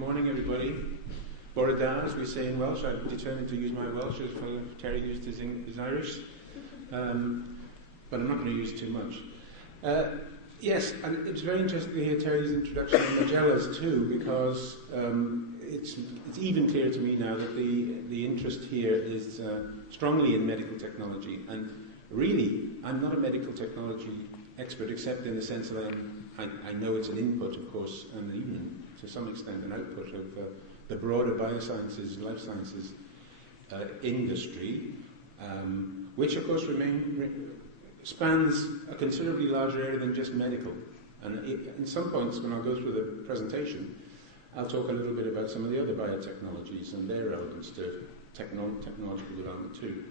Morning, everybody. Borada, as we say in Welsh. I've determined to use my Welsh as Terry used his Irish, but I'm not going to use too much. Yes, and it's very interesting to hear Terry's introduction on Magellas too, because it's even clearer to me now that the interest here is strongly in medical technology. And really, I'm not a medical technology expert, except in the sense that I know it's an input, of course, and even to some extent an output of the broader biosciences, life sciences industry, which of course spans a considerably larger area than just medical. And in some points, when I'll go through the presentation, I'll talk a little bit about some of the other biotechnologies and their relevance to technological development too.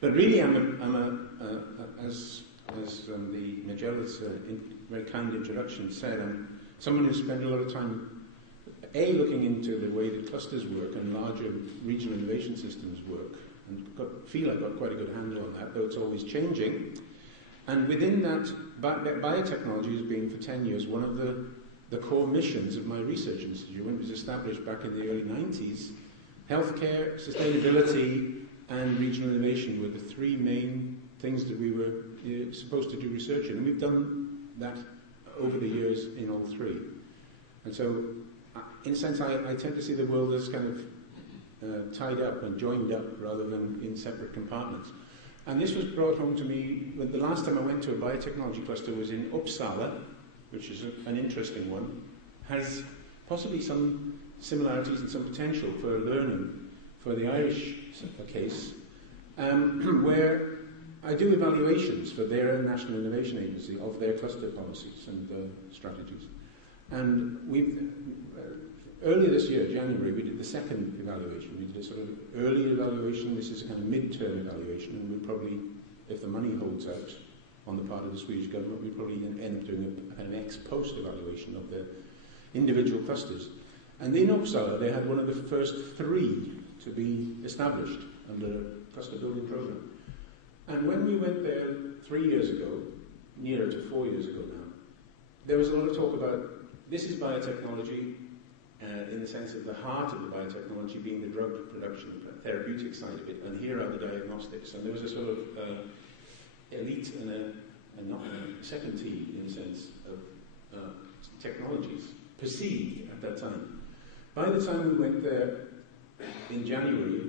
But really, as the Magellas very kind introduction said, I'm someone who's spent a lot of time, looking into the way that clusters work and larger regional innovation systems work, and feel I've got quite a good handle on that, though it's always changing. And within that, biotechnology has been for 10 years one of the core missions of my research institute. When it was established back in the early 90s, healthcare, sustainability, and regional innovation were the three main things that we were supposed to do research in. And we've done that over the years in all three. And so, in a sense, I tend to see the world as kind of tied up and joined up rather than in separate compartments. And this was brought home to me when the last time I went to a biotechnology cluster was in Uppsala, which is an interesting one, has possibly some similarities and some potential for learning for the Irish case, where I do evaluations for their National Innovation Agency of their cluster policies and strategies. And earlier this year, January, we did the second evaluation. We did a sort of early evaluation. This is a kind of mid-term evaluation, and we'll probably, if the money holds out on the part of the Swedish government, we'll probably end up doing an ex-post evaluation of the individual clusters. And in Uppsala, they had one of the first three to be established under a cluster building program. And when we went there 3 years ago, nearer to 4 years ago now, there was a lot of talk about this is biotechnology in the sense of the heart of the biotechnology being the drug production, therapeutic side of it, and here are the diagnostics. And there was a sort of elite and not a second team, in the sense of technologies perceived at that time. By the time we went there in January,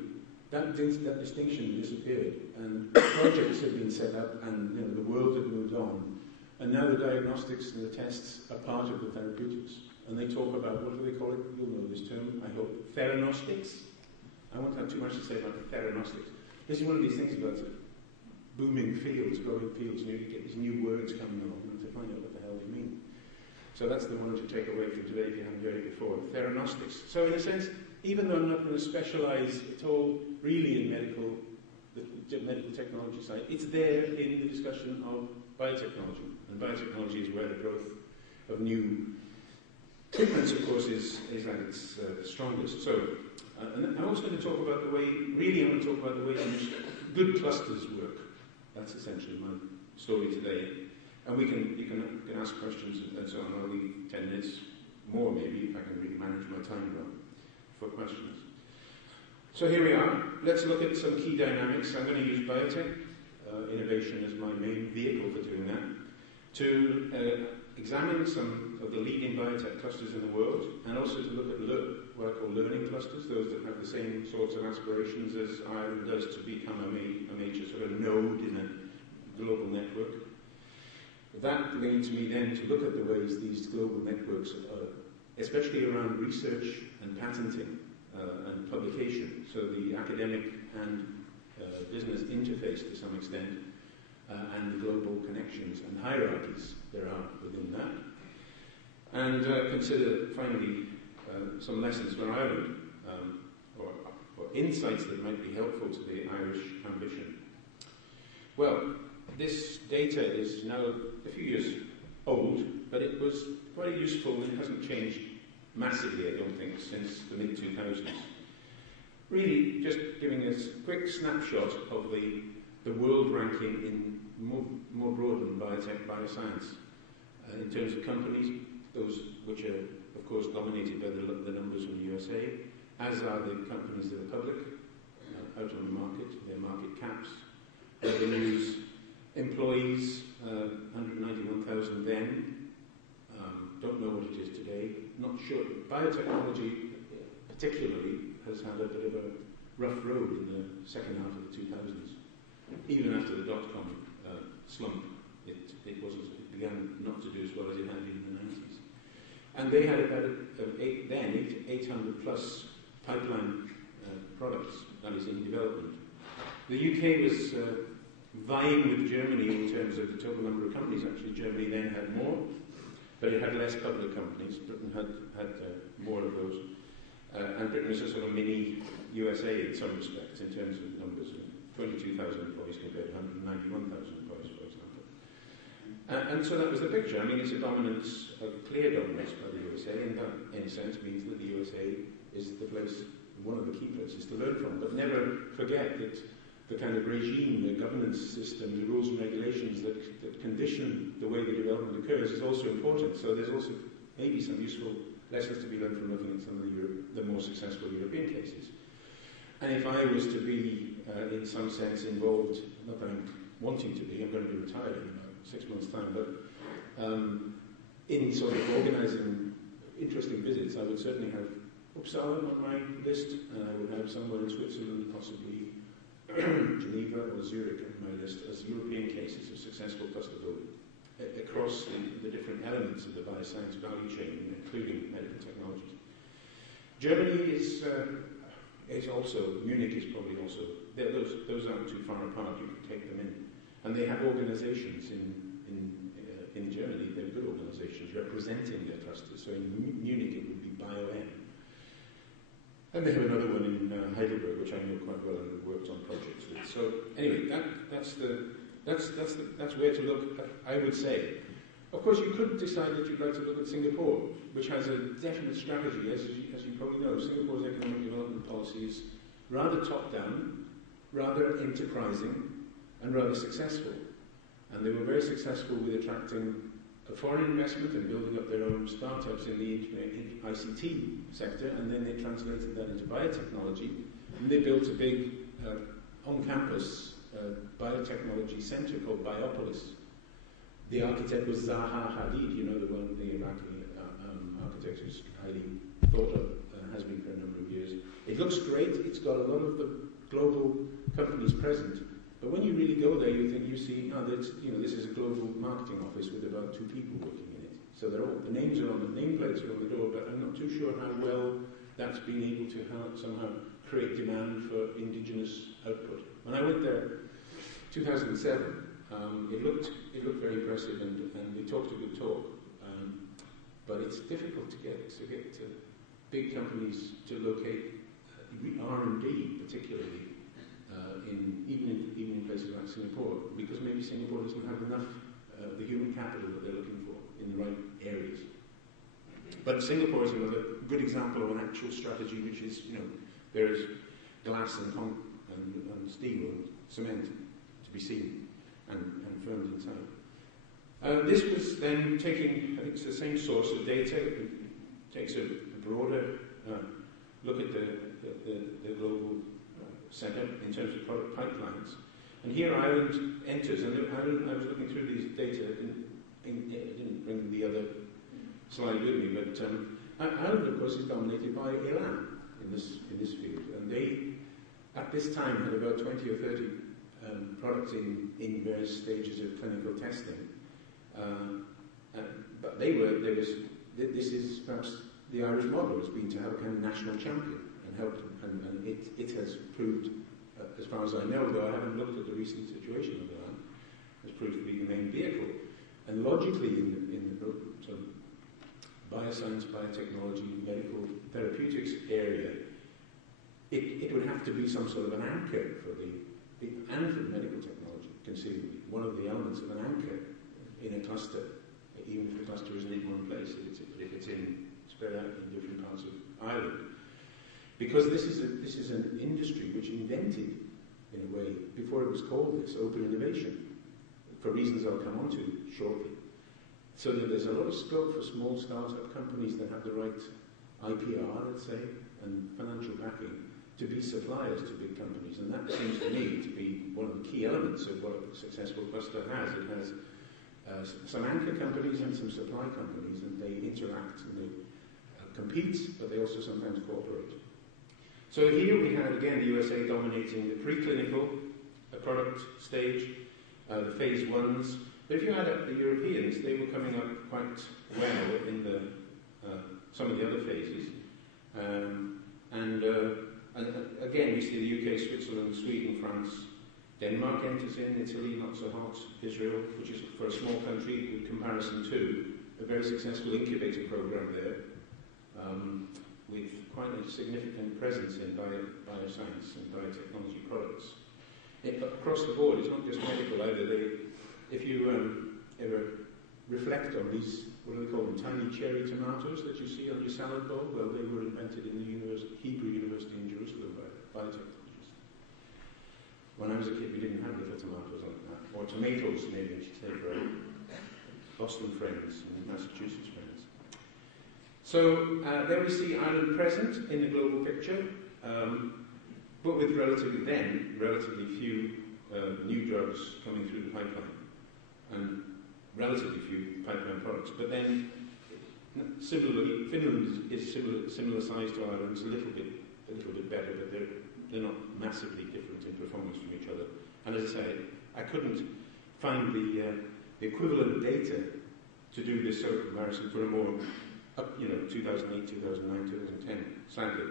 that distinction disappeared, and projects had been set up, and the world had moved on, and now the diagnostics and the tests are part of the therapeutics. And they talk about, what do they call it? You'll know this term, I hope. Theranostics. I won't have too much to say about the theranostics. This is one of these things about booming fields, growing fields, and you get these new words coming along, and to find out what the hell they mean. So that's the one to take away from today if you haven't heard it before, theranostics. So in a sense, even though I'm not going to specialise at all really in the medical technology side, it's there in the discussion of biotechnology. And biotechnology is where the growth of new treatments, of course, is at its strongest. So, and I'm also going to talk about the way, really I want to talk about the way in which good clusters work. That's essentially my story today. And you can ask questions and so on. I'll leave 10 minutes more maybe, if I can really manage my time well, for questions. So here we are. Let's look at some key dynamics. I'm going to use biotech innovation as my main vehicle for doing that, to examine some of the leading biotech clusters in the world, and also to look at what I call learning clusters, those that have the same sorts of aspirations as Ireland does to become a major sort of node in a global network. That leads me then to look at the ways these global networks, especially around research and patenting and publication, so the academic and business interface to some extent, and the global connections and hierarchies there are within that. And consider, finally, some lessons for Ireland, or insights that might be helpful to the Irish ambition. Well, this data is now a few years old, but it was quite useful and it hasn't changed massively, I don't think, since the mid-2000s. Really, just giving us a quick snapshot of the world ranking in more broad than biotech, bioscience. In terms of companies, those which are of course, dominated by the numbers from the USA, as are the companies that are public, out on the market, their market caps, revenues, employees, 191,000 then. Don't know what it is today. Not sure. Biotechnology, particularly, has had a bit of a rough road in the second half of the 2000s. Even after the dot-com slump, it began not to do as well as it had in the 90s. And they had about 800 plus pipeline products, that is in development. The UK was vying with Germany in terms of the total number of companies. Actually, Germany then had more, but it had less public companies. Britain had more of those. And Britain was a sort of mini USA in some respects in terms of numbers. 22,000 employees compared to 191,000 employees, for example. And so that was the picture. I mean, it's a dominance, a clear dominance by the USA, and that, in a sense, means that the USA is the place, one of the key places to learn from. But never forget that the kind of regime, the governance system, the rules and regulations that condition the way the development occurs is also important. So there's also maybe some useful lessons to be learned from looking at some of the more successful European cases. And if I was to be, in some sense, involved, not that I'm wanting to be, I'm going to be retired in about 6 months' time, but in sort of organising interesting visits, I would certainly have Uppsala on my list, and I would have somewhere in Switzerland, possibly Geneva or Zurich on my list as European cases of successful cluster building across the different elements of the bioscience value chain, including medical technologies. Germany is also, Munich is probably also, those aren't too far apart, you can take them in. And they have organizations in Germany, they're good organizations representing their clusters. So in Munich it would be BioM. And they have another one in Heidelberg, which I know quite well and have worked on projects with. So anyway, that's where to look, I would say. Of course, you could decide that you'd like to look at Singapore, which has a definite strategy. As you probably know, Singapore's economic development policy is rather top-down, rather enterprising, and rather successful. And they were very successful with attracting foreign investment and building up their own startups in the ICT sector, and then they translated that into biotechnology, and they built a big on-campus biotechnology center called Biopolis. The architect was Zaha Hadid, you know, the Iraqi architect who's highly thought of, has been for a number of years. It looks great, it's got a lot of the global companies present, but when you really go there, you see, this is a global marketing office with about 2 people working in it. So the names are on the nameplates are on the door, but I'm not too sure how well that's been able to somehow create demand for indigenous output. When I went there, 2007, it looked very impressive, and they talked a good talk. But it's difficult to get big companies to locate R&D, particularly even in places like Singapore, because maybe Singapore doesn't have enough the human capital that they're looking for in the right areas. But Singapore is another good example of an actual strategy, which is, there is glass and steel and cement to be seen and firmed inside. This was then taking, I think it's the same source of data. It takes a broader look at the global setup in terms of product pipelines. And here Ireland enters, and Ireland, I was looking through these data, I didn't bring the other slide with me, but Ireland, of course, is dominated by Iran in this field. And they, at this time, had about 20 or 30 products in various stages of clinical testing. But this is perhaps the Irish model, has been to have a kind of national champion and help, and it has proved, as far as I know, though I haven't looked at the recent situation of Iran, has proved to be the main vehicle. And logically, in the sort of bioscience, biotechnology, medical therapeutics area, it would have to be some sort of an anchor for and for medical technology, conceivably. One of the elements of an anchor in a cluster, even if the cluster isn't in one place, if it's spread out in different parts of Ireland. Because this is an industry which invented, in a way, before it was called this, open innovation, for reasons I'll come on to shortly. so that there's a lot of scope for small startup companies that have the right IPR, let's say, and financial backing to be suppliers to big companies. And that seems to me to be one of the key elements of what a successful cluster has. It has some anchor companies and some supply companies, and they interact and they compete, but they also sometimes cooperate. So here we had, again, the USA dominating the preclinical product stage, the phase 1s. But if you add up the Europeans, they were coming up quite well in the some of the other phases. And again, we see the UK, Switzerland, Sweden, France. Denmark enters in, Italy, not so hot. Israel, which is for a small country in comparison to a very successful incubator program there, with quite a significant presence in bioscience and biotechnology products. Across the board, it's not just medical either. If you ever reflect on these, what do they call them, tiny cherry tomatoes that you see on your salad bowl, well, they were invented in the Hebrew University in Jerusalem by biotechnologists. When I was a kid, we didn't have little tomatoes like that, or tomatoes, maybe I should say, for Boston friends and Massachusetts friends. So there we see Ireland present in the global picture, but with relatively few new drugs coming through the pipeline, and relatively few pipeline products. But then, similarly, Finland is similar size to Ireland, it's a little bit better, but they're not massively different in performance from each other. And as I say, I couldn't find the equivalent data to do this sort of comparison for a more, 2008, 2009, 2010, sadly.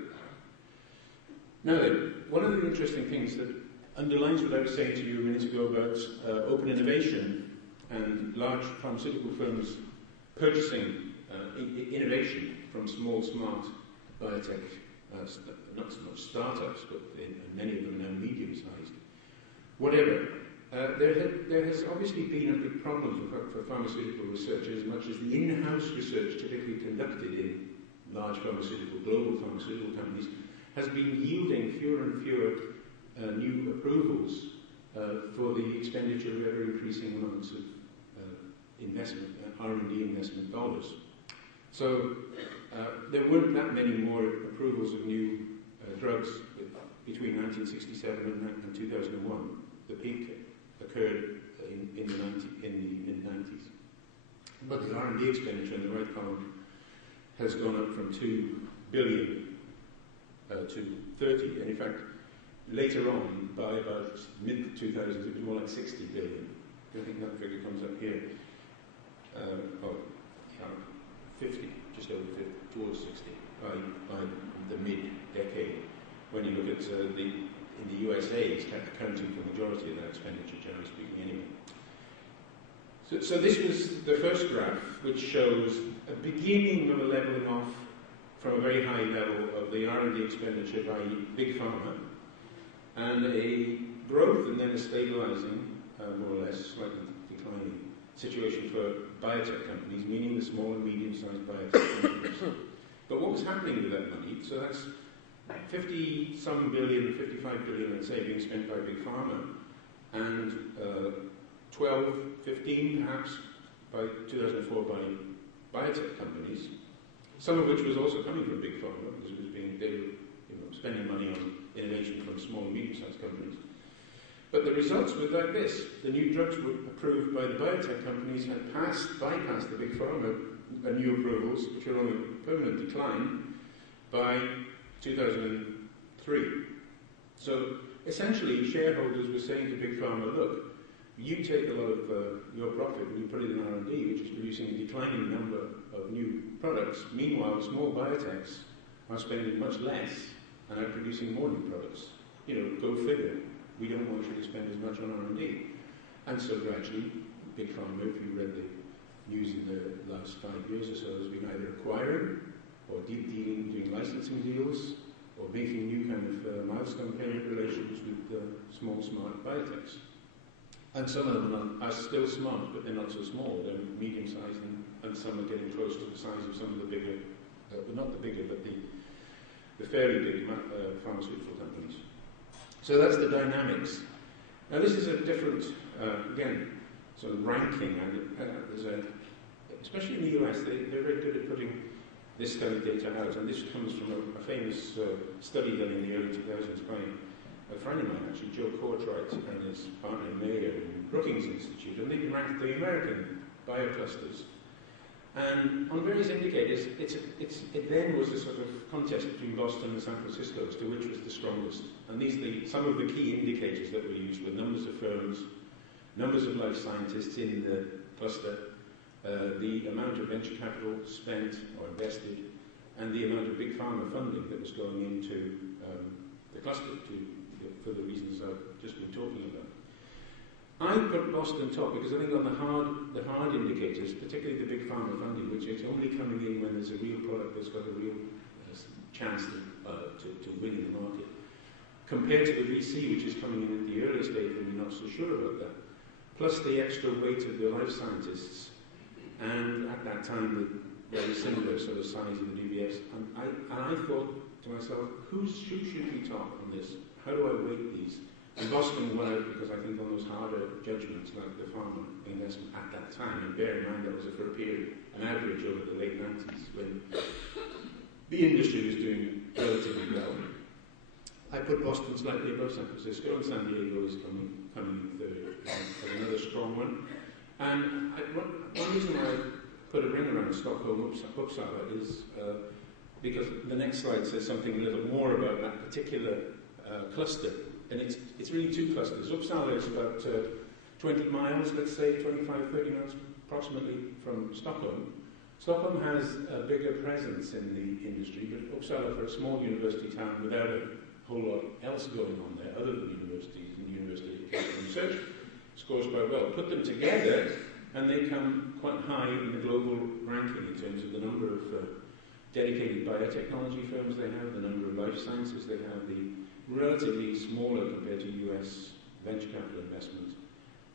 Now then, one of the interesting things that underlines what I was saying to you a minute ago about open innovation and large pharmaceutical firms purchasing innovation from small, smart biotech, not so much startups, but many of them are now medium-sized. Whatever. There has obviously been a big problem for pharmaceutical researchers, as much as the in-house research typically conducted in large global pharmaceutical companies has been yielding fewer and fewer new approvals for the expenditure of ever-increasing amounts of investment, R&D investment dollars. So there weren't that many more approvals of new drugs between 1967 and 2001. The peak occurred in the mid-90s. But the R&D expenditure in the right column has gone up from 2 billion to 30, and in fact, later on, by about mid-2000s, it was more like 60 billion. I think that figure comes up here. 50, just over 50, towards 60 by the mid-decade. When you look at in the USA, it's accounting for the majority of that expenditure, generally speaking, anyway. So this was the first graph, which shows a beginning of a leveling off from a very high level of the R&D expenditure by big pharma, and a growth and then a stabilizing, more or less, slightly declining situation for biotech companies, meaning the small and medium-sized biotech companies. But what was happening with that money? So that's 50-some billion, 55 billion, let's say, being spent by big pharma, and 12, 15 perhaps by 2004 by biotech companies, some of which was also coming from big pharma, because it was they were spending money on innovation from small and medium-sized companies. But the results were like this. The new drugs were approved by the biotech companies had bypassed the big pharma new approvals, which are on a permanent decline, by 2003. So essentially, shareholders were saying to big pharma, look, you take a lot of your profit and you put it in R&D, which is producing a declining number of new products. Meanwhile, small biotechs are spending much less and are producing more new products. Go figure. We don't want you to spend as much on R&D. And so gradually, big pharma, if you read the news in the last 5 years or so, has been either acquiring or doing licensing deals or making new kind of milestone payment relations with small, smart biotechs. And some of them are still smart, but they're not so small. They're medium-sized, and some are getting close to the size of some of the bigger, not the bigger, but the fairly big pharmaceutical companies. So that's the dynamics. Now this is a different, again, sort of ranking. There's especially in the US, they're very good at putting this kind of data out. And this comes from a famous study done in the early 2000s by a friend of mine, actually, Joe Courtright, and his partner Mayer in Brookings Institute. And they ranked the American bioclusters. And on various indicators, it then was a sort of contest between Boston and San Francisco as to which was the strongest. And some of the key indicators that were used were numbers of firms, numbers of life scientists in the cluster, the amount of venture capital spent or invested, and the amount of big pharma funding that was going into the cluster for the reasons I've just been talking about. I put Boston top because I think on the hard indicators, particularly the big pharma funding, which is only coming in when there's a real product that's got a real chance to win in the market, compared to the VC, which is coming in at the early stage when you're not so sure about that, plus the extra weight of the life scientists, and at that time the very similar sort of size of the DBS, and I thought to myself, who should be top on this? How do I weight these? And Boston won out because I think on those harder judgments like the pharma investment at that time, and bear in mind that was for a period, an average over the late 90s when the industry was doing relatively well. I put Boston slightly above San Francisco, and San Diego is coming in third as another strong one. And one reason why I put a ring around Stockholm, Uppsala is because the next slide says something a little more about that particular cluster. And it's really two clusters. Uppsala is about 20 miles, let's say, 25, 30 miles approximately from Stockholm. Stockholm has a bigger presence in the industry, but Uppsala, for a small university town without a whole lot else going on there, other than universities and university education research, scores quite well. Put them together, and they come quite high in the global ranking in terms of the number of dedicated biotechnology firms they have, the number of life sciences they have, the relatively smaller compared to US venture capital investment,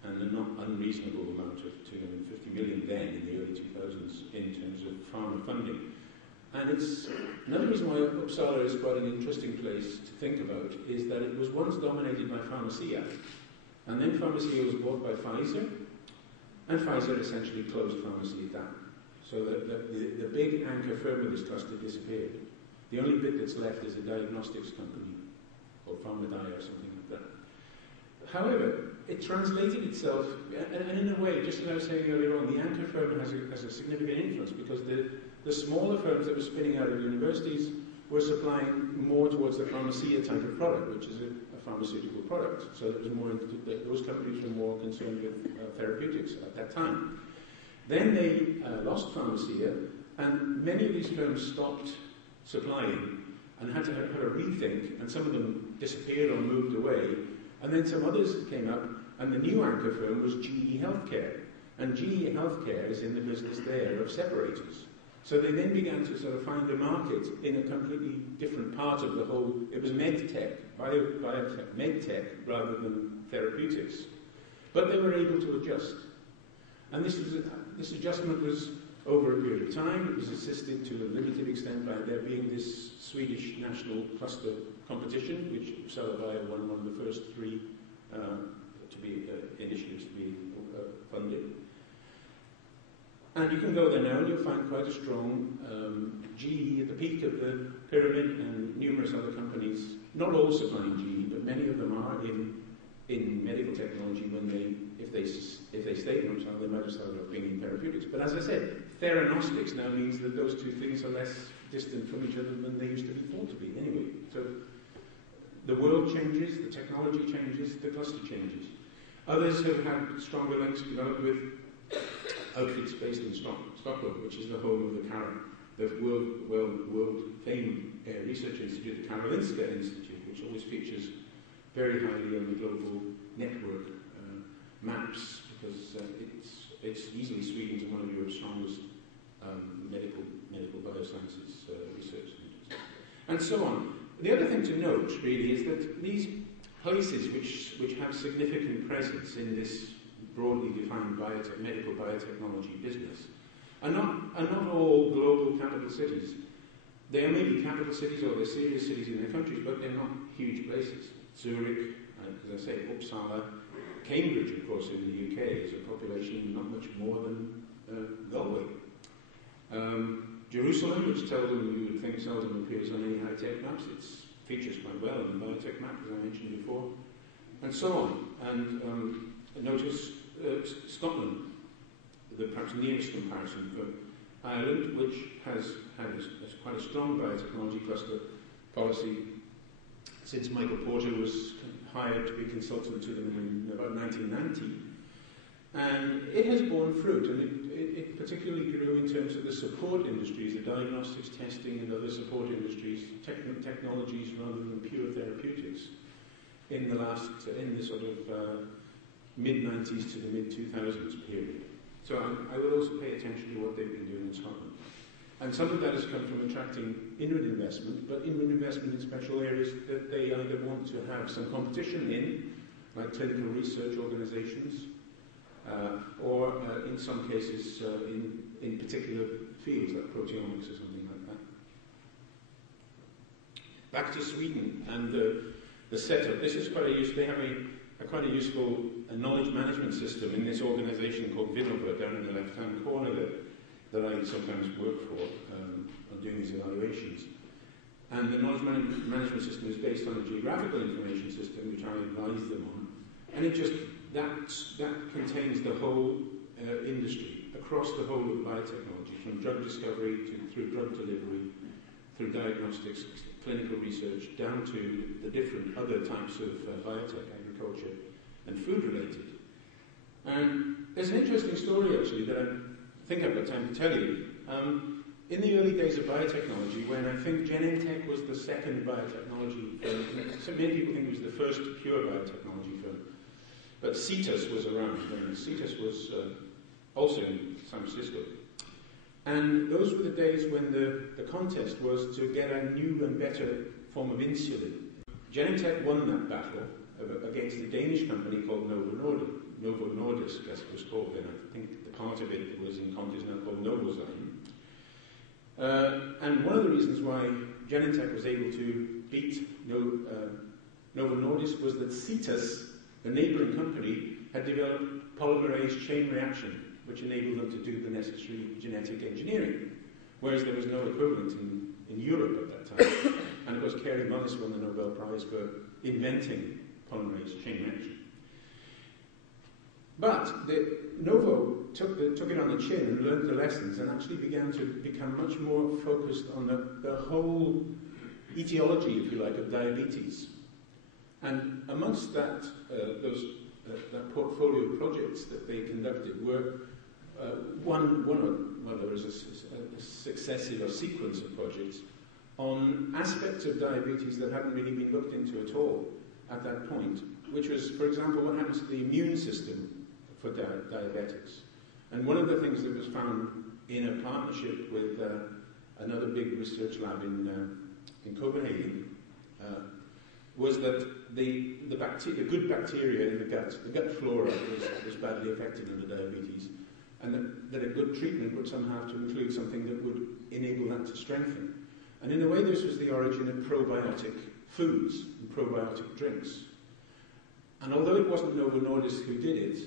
and a not unreasonable amount of 250 million then in the early 2000s in terms of pharma funding. And it's another reason why Uppsala is quite an interesting place to think about is that it was once dominated by Pharmacia, and then Pharmacia was bought by Pfizer, and Pfizer essentially closed Pharmacia down. So the big anchor firm of this cluster disappeared. The only bit that's left is a diagnostics company, or Pharmadie or something like that. However, it translated itself, and in a way, just as I was saying earlier on, the anchor firm has a significant influence because the smaller firms that were spinning out of universities were supplying more towards the Pharmacia type of product, which is a pharmaceutical product. So that was more those companies were more concerned with therapeutics at that time. Then they lost Pharmacia, and many of these firms stopped supplying and had to have a rethink, and some of them disappeared or moved away, and then some others came up, and the new anchor firm was GE Healthcare, and GE Healthcare is in the business there of separators. So they then began to sort of find a market in a completely different part of the whole. It was medtech, biotech, medtech rather than therapeutics, but they were able to adjust, and this adjustment was over a period of time. It was assisted to a limited extent by there being this Swedish national cluster competition, which Uppsala Bio won one of the first three initiatives to be funded. And you can go there now and you'll find quite a strong GE at the peak of the pyramid, and numerous other companies, not all supplying GE, but many of them are in medical technology. If they stayed in Uppsala, they might have started off being in therapeutics. But as I said, theranostics now means that those two things are less distant from each other than they used to be thought to be anyway. So the world changes, the technology changes, the cluster changes. Others have had stronger links developed with outfits based in Stockholm, which is the home of the world-famed research institute, the Karolinska Institute, which always features very highly on the global network maps, because it's easily Sweden's one of Europe's strongest medical biosciences research centers, and so on. The other thing to note, really, is that these places which have significant presence in this broadly defined medical biotechnology business are not all global capital cities. They are maybe capital cities or they're serious cities in their countries, but they're not huge places. Zurich, as I say, Uppsala, Cambridge, of course, in the UK, is a population not much more than Galway. Jerusalem, which seldom you would think seldom appears on any high-tech maps, it features quite well on the Biotech map, as I mentioned before, and so on. And notice Scotland, the perhaps nearest comparison for Ireland, which has had quite a strong biotechnology cluster policy since Michael Porter was hired to be consultant to them in about 1990. And it has borne fruit, and it particularly grew in terms of the support industries, the diagnostics, testing, and other support industries, technologies rather than pure therapeutics, in the sort of mid-90s to the mid-2000s period. So I will also pay attention to what they've been doing in Scotland. And some of that has come from attracting inward investment, but inward investment in special areas that they either want to have some competition in, like clinical research organizations, or in some cases in particular fields like proteomics or something like that. Back to Sweden and the setup. This is quite a useful. They have quite a useful knowledge management system in this organization called Vinnova down in the left-hand corner that I sometimes work for on doing these evaluations. And the knowledge management system is based on a geographical information system, which I advise them on, and it just that contains the whole industry across the whole of biotechnology, from drug discovery through drug delivery, through diagnostics, clinical research, down to the different other types of biotech, agriculture, and food related. And there's an interesting story actually that I think I've got time to tell you. In the early days of biotechnology, when I think Genentech was the second biotechnology firm, so many people think it was the first pure biotechnology firm, but Cetus was around, and Cetus was also in San Francisco. And those were the days when the contest was to get a new and better form of insulin. Genentech won that battle against a Danish company called Novo Nordisk, as it was called, and I think the part of it that was in contest now called Novozyme. And one of the reasons why Genentech was able to beat Novo Nordisk was that Cetus, the neighbouring company, had developed polymerase chain reaction, which enabled them to do the necessary genetic engineering, whereas there was no equivalent in Europe at that time. And of course, Carey Mullis won the Nobel Prize for inventing polymerase chain reaction. But Novo took it on the chin and learned the lessons and actually began to become much more focused on the whole etiology, if you like, of diabetes. And amongst that portfolio of projects that they conducted were there was a successive or sequence of projects on aspects of diabetes that hadn't really been looked into at all at that point, which was, for example, what happens to the immune system for diabetics. And one of the things that was found in a partnership with another big research lab in Copenhagen was that the good bacteria in the gut flora was badly affected under diabetes, and that a good treatment would somehow have to include something that would enable that to strengthen. And in a way, this was the origin of probiotic foods and probiotic drinks. And although it wasn't Novo Nordisk who did it,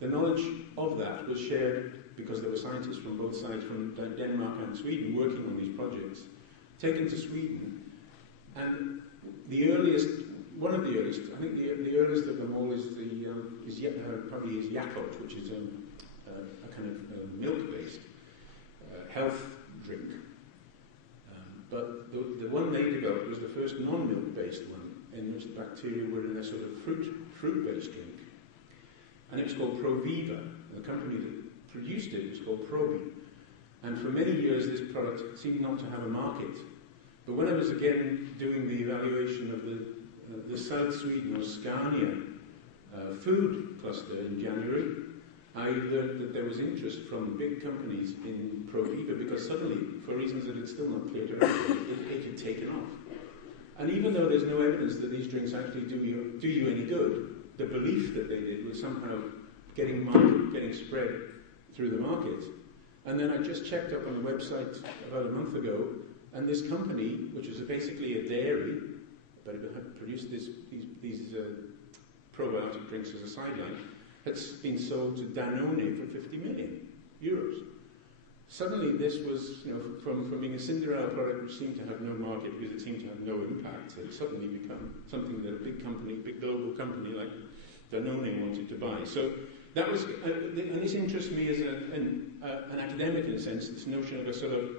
the knowledge of that was shared because there were scientists from both sides, from Denmark and Sweden, working on these projects, taken to Sweden. And one of the earliest, I think the earliest of them all is probably Yakult, which is a kind of milk-based health drink. But the one they developed was the first non-milk-based one, in which the bacteria were in a sort of fruit-based drink. And it was called Proviva. The company that produced it was called Probi. And for many years this product seemed not to have a market. But when I was again doing the evaluation of the South Sweden or Scania food cluster in January, I learned that there was interest from big companies in Proviva because suddenly, for reasons that it's still not clear to everybody, it had taken off. And even though there's no evidence that these drinks actually do you any good, the belief that they did was somehow getting spread through the market. And then I just checked up on the website about a month ago, and this company, which is basically a dairy, but it had produced these probiotic drinks as a sideline, had been sold to Danone for $50 million. euros. Suddenly this was, from being a Cinderella product which seemed to have no market because it seemed to have no impact, it suddenly become something that a big company, big global company like Danone wanted to buy. So that was, and this interests me as an academic in a sense, this notion of a sort of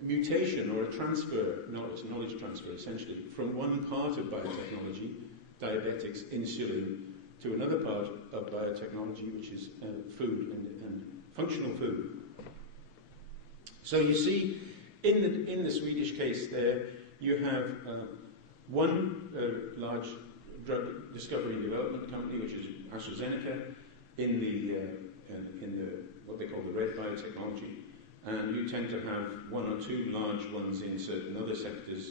mutation or a transfer, knowledge transfer essentially, from one part of biotechnology, diabetics, insulin, to another part of biotechnology, which is food and functional food. So you see, in the Swedish case there, you have one large drug discovery and development company, which is AstraZeneca, in the what they call the red biotechnology, and you tend to have one or two large ones in certain other sectors,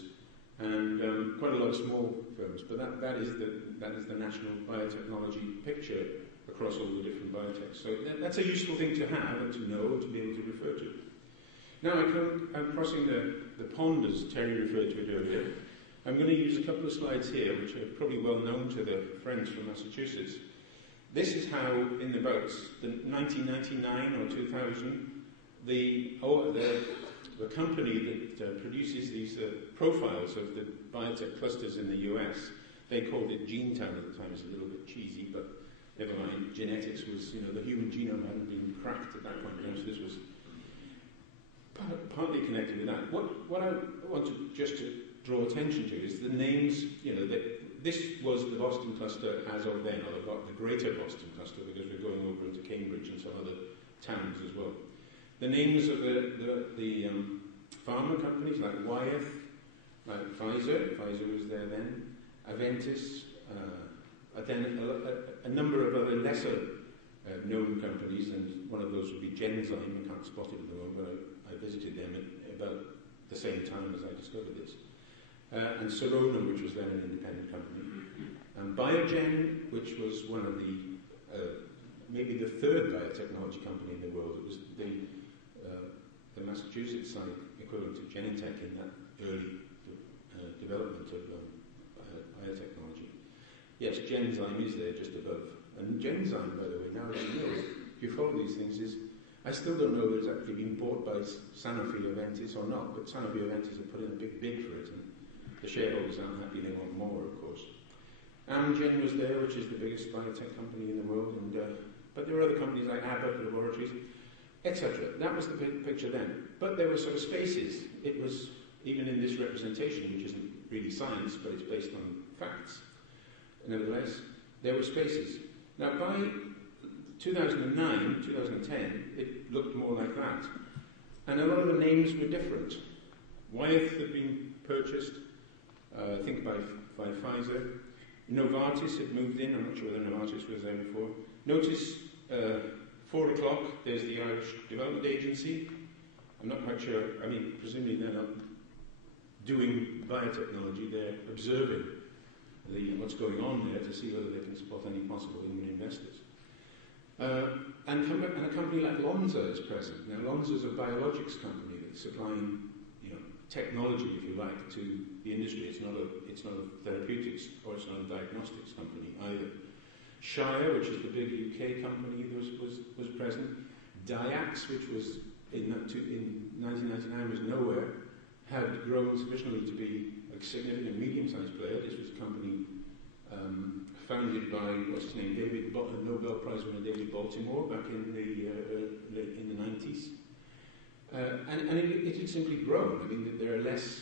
and quite a lot of small firms. But that is the national biotechnology picture across all the different biotechs. So that's a useful thing to have and to know and to be able to refer to. Now I'm crossing the pond, as Terry referred to it earlier. I'm going to use a couple of slides here, which are probably well known to the friends from Massachusetts. This is how, in about the 1999 or 2000, the company that produces these profiles of the biotech clusters in the US, they called it Genetown at the time. It's a little bit cheesy, but never mind. Genetics was, the human genome hadn't been cracked at that point. So this was partly connected with that. What I want to just to draw attention to is the names, this was the Boston cluster as of then, or the greater Boston cluster, because we're going over into Cambridge and some other towns as well. The names of the pharma companies like Wyeth, like Pfizer was there then, Aventis, then a number of other lesser known companies, and one of those would be Genzyme. I can't spot it at the moment, but I visited them at about the same time as I discovered this. And Serono, which was then an independent company. And Biogen, which was one of the, maybe the third biotechnology company in the world. It was the Massachusetts side equivalent to Genentech in that early development of biotechnology. Yes, Genzyme is there just above. And Genzyme, by the way, now as you know, if you follow these things, I still don't know whether it's actually been bought by Sanofi Aventis or not, but Sanofi Aventis have put in a big bid for it, and the shareholders aren't happy, they want more, of course. Amgen was there, which is the biggest biotech company in the world, and but there were other companies like Abbott Laboratories, etc. That was the big picture then. But there were sort of spaces. It was, even in this representation, which isn't really science, but it's based on facts, nevertheless, there were spaces. Now, by 2009, 2010, it looked more like that. And a lot of the names were different. Wyeth had been purchased, I think by Pfizer. Novartis had moved in. I'm not sure whether Novartis was there before. Notice 4 o'clock, there's the Irish Development Agency. I'm not quite sure. I mean, presumably they're not doing biotechnology. They're observing what's going on there to see whether they can spot any possible human investors. And a company like Lonza is present. Now, Lonza is a biologics company that's supplying, technology, if you like, to the industry. It's not a therapeutics or it's not a diagnostics company either. Shire, which is the big UK company, was present. Diax, which was in 1999 was nowhere, had grown sufficiently to be a significant medium-sized player. This was a company founded by, what's his name, Nobel Prize winner David Baltimore back in the 90s. And it had simply grown. I mean, there are less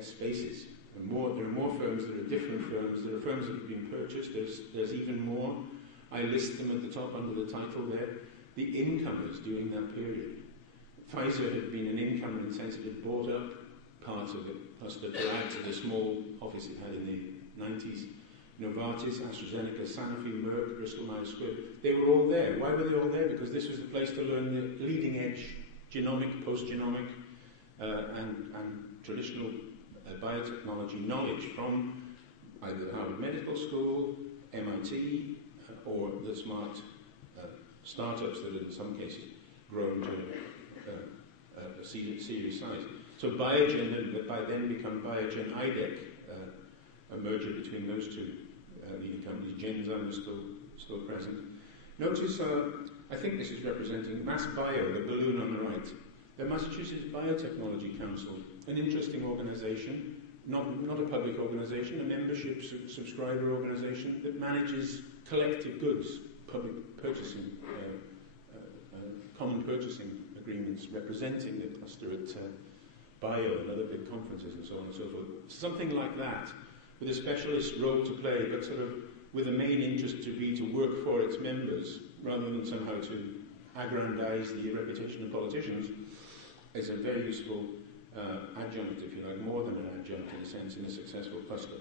spaces. There are more firms, there are different firms, there are firms that have been purchased, there's even more. I list them at the top under the title there. The incomers during that period. Pfizer had been an incomer in the sense it had bought up parts of it, plus the add to the small office it had in the 90s. Novartis, AstraZeneca, Sanofi, Merck, Bristol Myers Squibb, they were all there. Why were they all there? Because this was the place to learn the leading edge genomic, post-genomic, and traditional biotechnology knowledge from either the Harvard Medical School, MIT, or the smart startups that in some cases grown to a serious size. So Biogen had by then become Biogen IDEC, a merger between those two leading companies. Genzyme was still present. Notice I think this is representing MassBio, the balloon on the right. The Massachusetts Biotechnology Council, an interesting organisation, not a public organisation, a membership subscriber organisation that manages collective goods, public purchasing, common purchasing agreements representing the cluster at Bio and other big conferences and so on and so forth. Something like that, with a specialist role to play, but sort of with a main interest to be to work for its members, rather than somehow to aggrandize the reputation of politicians, is a very useful adjunct, if you like, more than an adjunct in a sense, in a successful cluster.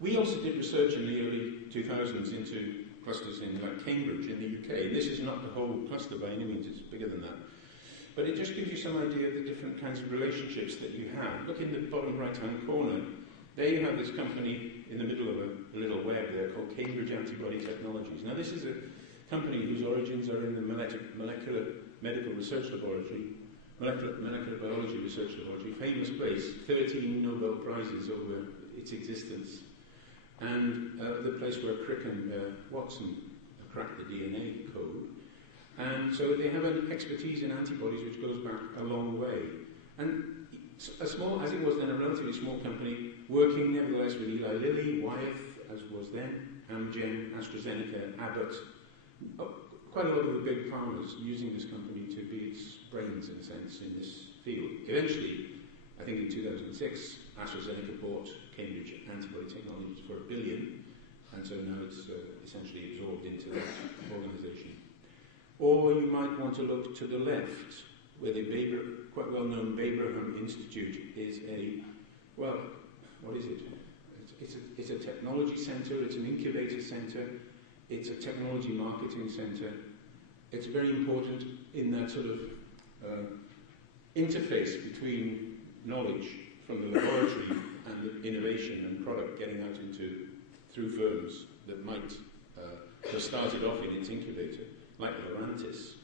We also did research in the early 2000s into clusters in like Cambridge in the UK. This is not the whole cluster by any means, it's bigger than that. But it just gives you some idea of the different kinds of relationships that you have. Look in the bottom right-hand corner. There you have this company in the middle of a little web there called Cambridge Antibody Technologies. Now this is a company whose origins are in the molecular medical research laboratory, molecular biology research laboratory, famous place, 13 Nobel Prizes over its existence. And the place where Crick and Watson cracked the DNA code. And so they have an expertise in antibodies which goes back a long way. And a small, as it was then, a relatively small company, working nevertheless with Eli Lilly, Wyeth, as was then, Amgen, AstraZeneca, Abbott, quite a lot of the big farmers using this company to be its brains, in a sense, in this field. Eventually, I think in 2006, AstraZeneca bought Cambridge Antibody Technologies for $1 billion, and so now it's essentially absorbed into that organisation. Or you might want to look to the left, where the quite well-known Babraham Institute is a, well, what is it? It's a technology centre, it's an incubator centre, it's a technology marketing centre. It's very important in that sort of interface between knowledge from the laboratory and the innovation and product getting out through firms that might have started off in its incubator, like Laurantis,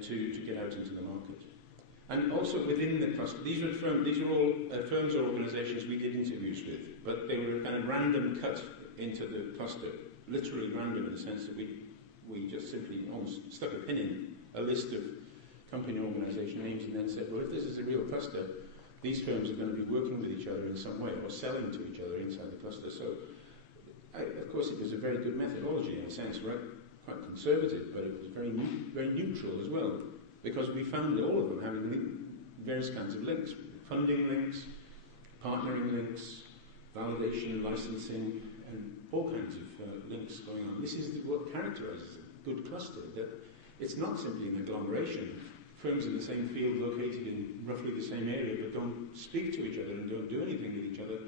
to get out into the market. And also within the cluster, these are all firms or organisations we did interviews with, but they were kind of random cut into the cluster, literally random in the sense that we just simply almost stuck a pin in a list of company and organisation names and then said, well, if this is a real cluster, these firms are going to be working with each other in some way or selling to each other inside the cluster. So, of course, it was a very good methodology in a sense, right? Quite conservative, but it was very neutral as well, because we found all of them having various kinds of links, funding links, partnering links, validation, licensing, and all kinds of links going on. This is what characterises a good cluster, that it's not simply an agglomeration of firms in the same field located in roughly the same area but don't speak to each other and don't do anything with each other.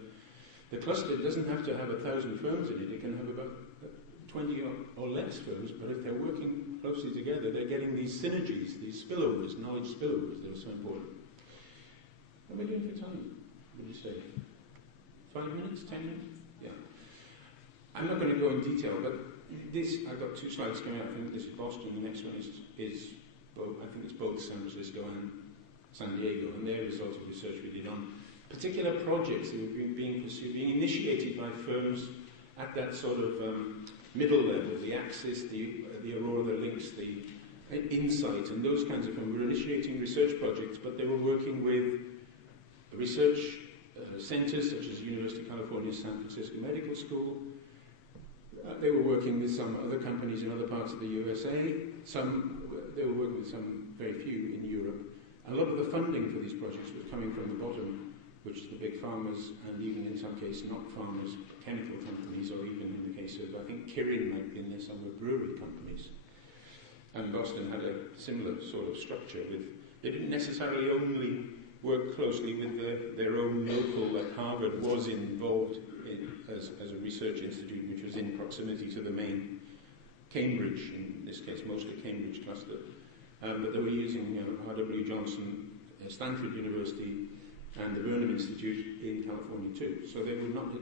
The cluster doesn't have to have 1,000 firms in it, it can have about 20 or less firms, but if they're working closely together, they're getting these synergies, these spillovers, knowledge spillovers that are so important. What am I doing for time? What did you say? 5 minutes? 10 minutes? Yeah. I'm not going to go in detail, but this, I've got 2 slides coming up. I think this is Boston. The next one is both, I think it's both San Francisco and San Diego, and they're results of research we did on particular projects that were being pursued, being initiated by firms at that sort of middle level, the Axis, the Aurora, the Links, the Insight, and those kinds of firms were initiating research projects, but they were working with research centres such as University of California, San Francisco Medical School. They were working with some other companies in other parts of the USA. They were working with some, very few, in Europe. A lot of the funding for these projects was coming from the bottom, which is the big farmers, and even in some cases not farmers, chemical companies, or even in the case of, I think Kirin might be in there somewhere, brewery companies. And Boston had a similar sort of structure. They didn't necessarily only work closely with their own local, like Harvard was involved as a research institute which was in proximity to the main Cambridge, in this case mostly Cambridge cluster. But they were using R.W. Johnson, Stanford University, and the Burnham Institute in California too. So they would not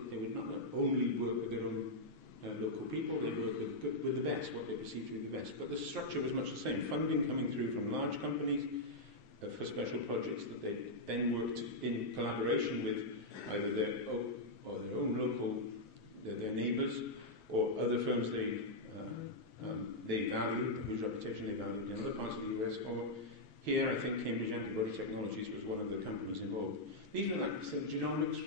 only work with their own local people, they work with the best, what they perceived to be the best. But the structure was much the same. Funding coming through from large companies for special projects that they then worked in collaboration with either their own local, their neighbours, or other firms they they valued, whose reputation they valued in other parts of the US, or here I think Cambridge Antibody Technologies was one of the companies involved. These were like some genomics,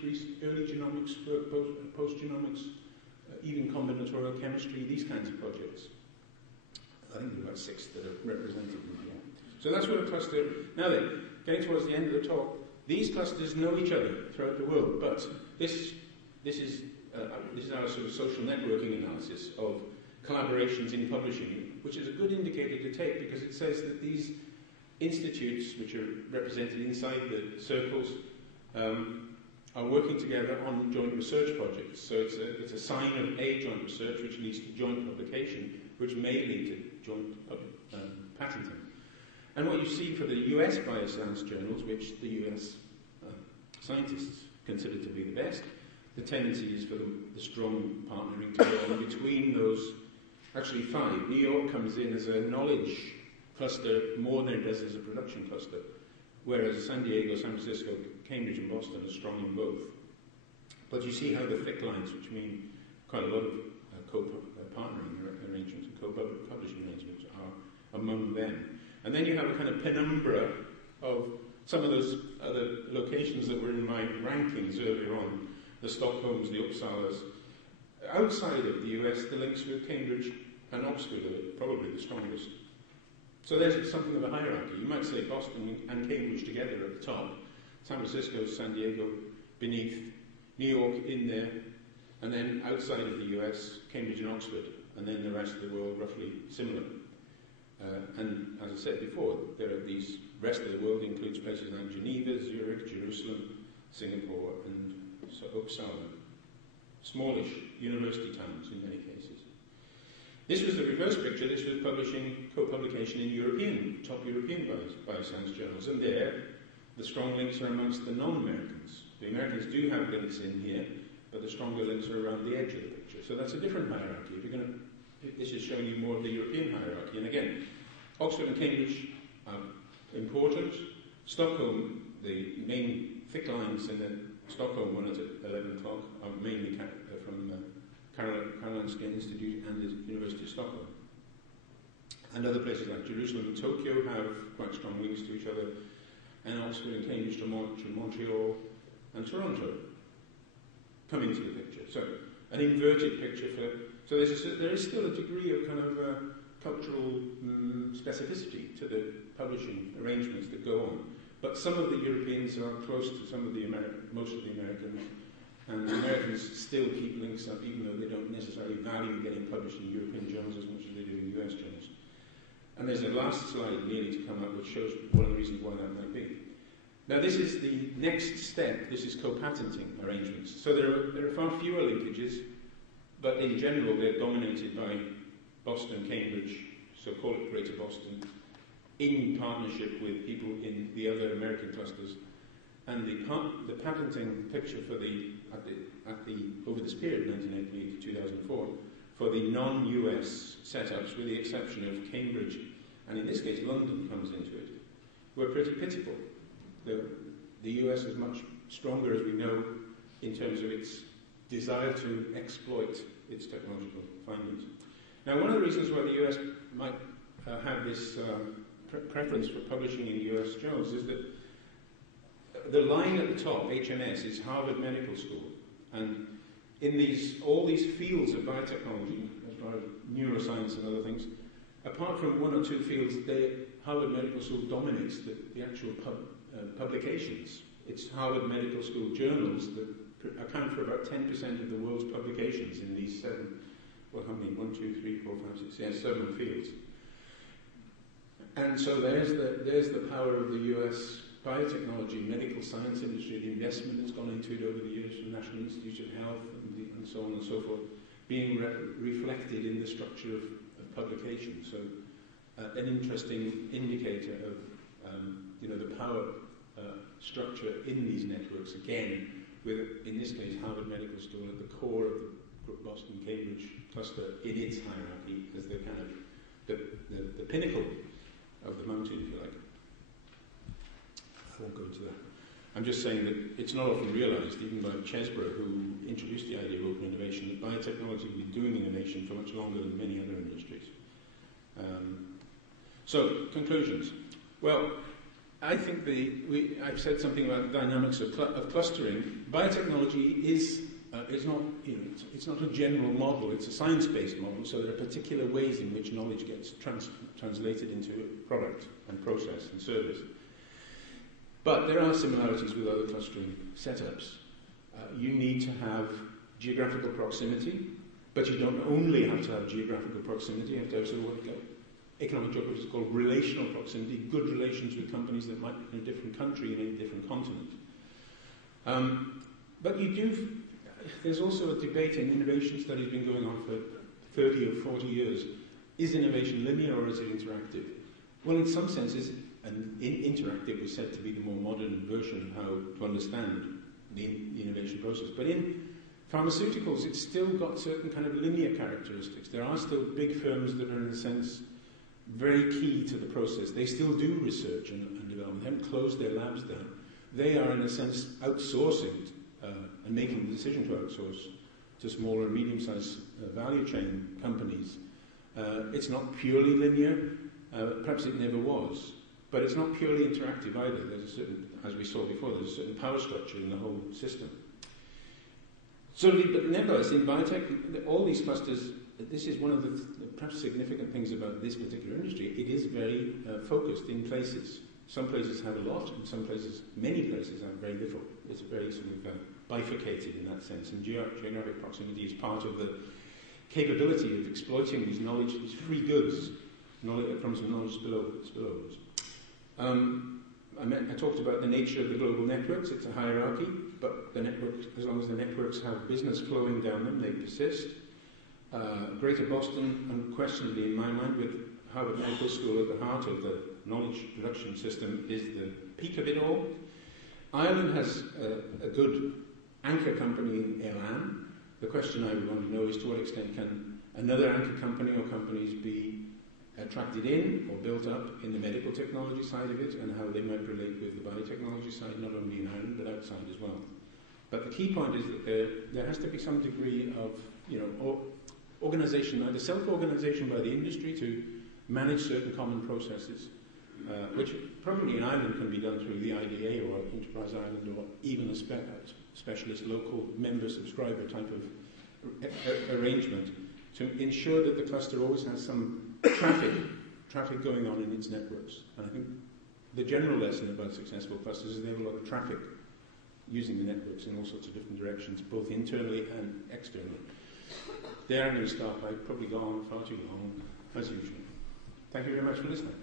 early genomics work, post-genomics, even combinatorial chemistry, these kinds of projects. I think there are about 6 that are represented in here. So that's what a cluster. Now then, getting towards the end of the talk, these clusters know each other throughout the world, but this is our sort of social networking analysis of collaborations in publishing, which is a good indicator to take because it says that these institutes, which are represented inside the circles, are working together on joint research projects. So it's a sign of a joint research which leads to joint publication, which may lead to joint patenting. And what you see for the US bioscience journals, which the US scientists consider to be the best, the tendency is for the strong partnering to go on between those, actually 5. New York comes in as a knowledge cluster more than it does as a production cluster, whereas San Diego, San Francisco, Cambridge and Boston are strong in both. But you see how the thick lines, which mean quite a lot of co-partnering arrangements and co-publishing arrangements, are among them. And then you have a kind of penumbra of some of those other locations that were in my rankings earlier on, the Stockholms, the Uppsalas. Outside of the US, the links with Cambridge and Oxford are probably the strongest. So there's something of a hierarchy. You might say Boston and Cambridge together at the top, San Francisco, San Diego beneath, New York in there, and then outside of the US, Cambridge and Oxford, and then the rest of the world roughly similar. And as I said before, there are these rest of the world includes places like Geneva, Zurich, Jerusalem, Singapore, and so Uppsala. Smallish university towns in many cases. This was the reverse picture. This was co-publication in top European bioscience journals, and there the strong links are amongst the non-Americans. The Americans do have links in here, but the stronger links are around the edge of the picture. So that's a different hierarchy. If you're going to, this is showing you more of the European hierarchy. And again, Oxford and Cambridge are important. Stockholm, the main thick lines in the Stockholm one at 11 o'clock are mainly from Karolinska Institute and the University of Stockholm. And other places like Jerusalem and Tokyo have quite strong links to each other, and Oxford and Cambridge to Montreal and Toronto come into the picture. So an inverted picture so there is still a degree of kind of cultural specificity to the publishing arrangements that go on. But some of the Europeans are close to most of the Americans, and the Americans still keep links up, even though they don't necessarily value getting published in European journals as much as they do in US journals. And there's a last slide nearly to come up which shows one of the reasons why that might be. Now this is the next step. This is co-patenting arrangements. So there are far fewer linkages, but in general they're dominated by Boston, Cambridge, so call it Greater Boston, in partnership with people in the other American clusters. And the patenting picture for over this period, 1988 to 2004, for the non-US setups, with the exception of Cambridge, and in this case London comes into it, were pretty pitiful. The US is much stronger, as we know, in terms of its desire to exploit its technological findings. Now, one of the reasons why the US might have this preference for publishing in US journals is that the line at the top, HMS, is Harvard Medical School, and in all these fields of biotechnology, as far as neuroscience and other things, apart from one or two fields, Harvard Medical School dominates the actual publications. It's Harvard Medical School journals that account for about 10% of the world's publications in these 7 fields. And so there's the power of the US biotechnology, medical science industry, the investment that's gone into it over the years from the National Institute of Health and so on and so forth, being reflected in the structure of publication. So an interesting indicator of the power structure in these networks, again, with, in this case, Harvard Medical School at the core of the Boston-Cambridge cluster in its hierarchy as the kind of the pinnacle of the mountain, if you like. I won't go into that. I'm just saying that it's not often realised, even by Chesbrough, who introduced the idea of open innovation, that biotechnology has been doing innovation for much longer than many other industries. So, conclusions. Well, I think I've said something about the dynamics of clustering. Biotechnology is not, it's not a general model, it's a science-based model, so there are particular ways in which knowledge gets translated into product and process and service. But there are similarities with other clustering setups. You need to have geographical proximity, but you don't only have to have geographical proximity, you have to have sort of what economic geography is called relational proximity, good relations with companies that might be in a different country and in a different continent. But there's also a debate in innovation studies been going on for 30 or 40 years. Is innovation linear or is it interactive? Well, in some senses, interactive was said to be the more modern version of how to understand the innovation process. But in pharmaceuticals, it's still got certain kind of linear characteristics. There are still big firms that are, in a sense, very key to the process. They still do research and development. They haven't closed their labs down. They are, in a sense, outsourcing and making the decision to outsource to smaller and medium-sized value chain companies. It's not purely linear. Perhaps it never was. But it's not purely interactive either. There's a certain, as we saw before, there's a certain power structure in the whole system. So, but nevertheless, in biotech, all these clusters, this is one of the perhaps significant things about this particular industry. It is very focused in places. Some places have a lot, and some places, many places, have very little. It's very sort of bifurcated in that sense. And geographic proximity is part of the capability of exploiting these knowledge, these free goods, knowledge that comes from knowledge spillovers. I talked about the nature of the global networks. It's a hierarchy, but the networks, as long as the networks have business flowing down them, they persist. Greater Boston, unquestionably in my mind, with Harvard Medical School at the heart of the knowledge production system, is the peak of it all. Ireland has a good anchor company in Elan. The question I would want to know is to what extent can another anchor company or companies be attracted in or built up in the medical technology side of it, and how they might relate with the biotechnology side, not only in Ireland but outside as well. But the key point is that there has to be some degree of, organisation, either self-organisation by the industry to manage certain common processes, which probably in Ireland can be done through the IDA or Enterprise Ireland, or even a specialist local member-subscriber type of arrangement, to ensure that the cluster always has some traffic going on in its networks. And I think the general lesson about successful clusters is they have a lot of traffic using the networks in all sorts of different directions, both internally and externally. There I'm going to stop. I've probably gone far too long, as usual. Thank you very much for listening.